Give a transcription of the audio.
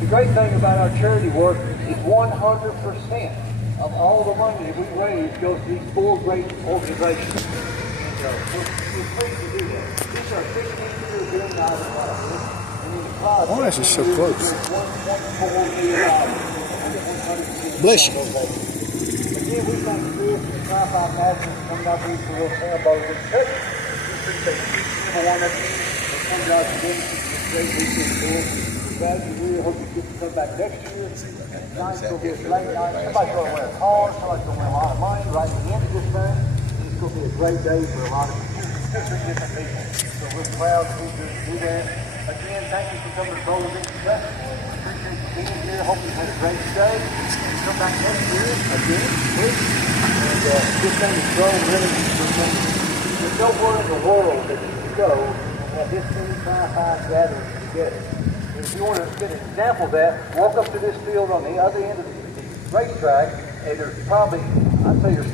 The great thing about our charity work is 100% of all the money that we raise goes to these four great organizations. And we're pleased to do that. These are 15-year billion dollar projects. And in the process, Oh, this is so close. $1.4 million. Bless you. Again, we thank Chris and Tri-Five National for coming out here for a little sailboat in Texas. We appreciate each and every one of you. And come out to this great weekend for us. We're glad you're here. Hope you get to come back next year. Tonight's going to be a great night. Somebody's going to win a car. Somebody's going to win a lot of money right at the end of this thing. And it's going to be a great day for a lot of different people. So we're proud to do that. Again, thank you for coming to Golden Beach Festival. Appreciate you being here. Hope you had a great day. Come back next year again, please. And this thing is growing really tremendous. There's nowhere in the world that you can go and have this many Tri-Five gatherings together. And if you want to get an example of that, walk up to this field on the other end of the racetrack, and there's probably, I'd say there's